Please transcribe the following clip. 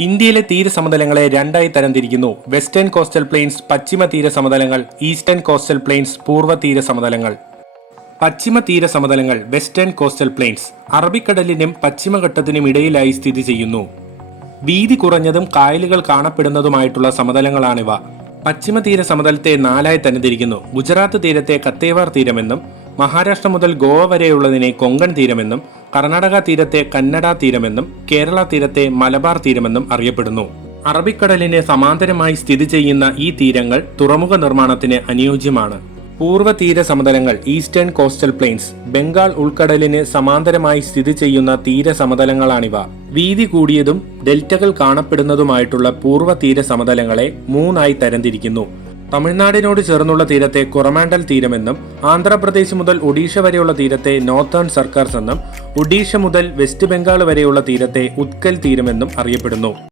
ഇന്ത്യയിലെ തീരസമതലങ്ങളെ രണ്ടായി തരംതിരിക്കുന്നു. Western coastal planes പശ്ചിമ തീരസമതലങ്ങൾ, eastern coastal planes പൂർവ്വ തീരസമതലങ്ങൾ. പശ്ചിമ തീരസമതലങ്ങൾ വെസ്റ്റേൺ കോസ്റ്റൽ പ്ലെയിൻസ് അറബിക്കടലിനും പശ്ചിമഘട്ടത്തിനും ഇടയിലായി സ്ഥിതി ചെയ്യുന്നു. വീതി കുറഞ്ഞതും കായലുകൾ കാണപ്പെടുന്നതുമായിട്ടുള്ള സമതലങ്ങളാണിവ. പശ്ചിമ തീര സമതലത്തെ നാലായി തരംതിരിക്കുന്നു. ഗുജറാത്ത് തീരത്തെ കത്തേവാർ തീരമെന്നും, മഹാരാഷ്ട്ര മുതൽ ഗോവ വരെയുള്ളതിനെ കൊങ്കൺ തീരമെന്നും, കർണാടക തീരത്തെ കന്നഡ തീരമെന്നും, കേരള തീരത്തെ മലബാർ തീരമെന്നും അറിയപ്പെടുന്നു. അറബിക്കടലിന് സമാന്തരമായി സ്ഥിതി ചെയ്യുന്ന ഈ തീരങ്ങൾ തുറമുഖ നിർമ്മാണത്തിന് അനുയോജ്യമാണ്. പൂർവ്വ തീര സമതലങ്ങൾ ഈസ്റ്റേൺ കോസ്റ്റൽ പ്ലെയിൻസ് ബംഗാൾ ഉൾക്കടലിന് സമാന്തരമായി സ്ഥിതി ചെയ്യുന്ന തീര സമതലങ്ങളാണിവ. വീതി കൂടിയതും ഡെൽറ്റകൾ കാണപ്പെടുന്നതുമായിട്ടുള്ള പൂർവ്വ തീര സമതലങ്ങളെ മൂന്നായി തരംതിരിക്കുന്നു. തമിഴ്നാടിനോട് ചേർന്നുള്ള തീരത്തെ കൊറമാൻഡൽ തീരമെന്നും, ആന്ധ്രാപ്രദേശ് മുതൽ ഒഡീഷ വരെയുള്ള തീരത്തെ നോർത്തേൺ സർക്കാർസ് എന്നും, ഒഡീഷ മുതൽ വെസ്റ്റ് ബംഗാൾ വരെയുള്ള തീരത്തെ ഉത്കൽ തീരമെന്നും അറിയപ്പെടുന്നു.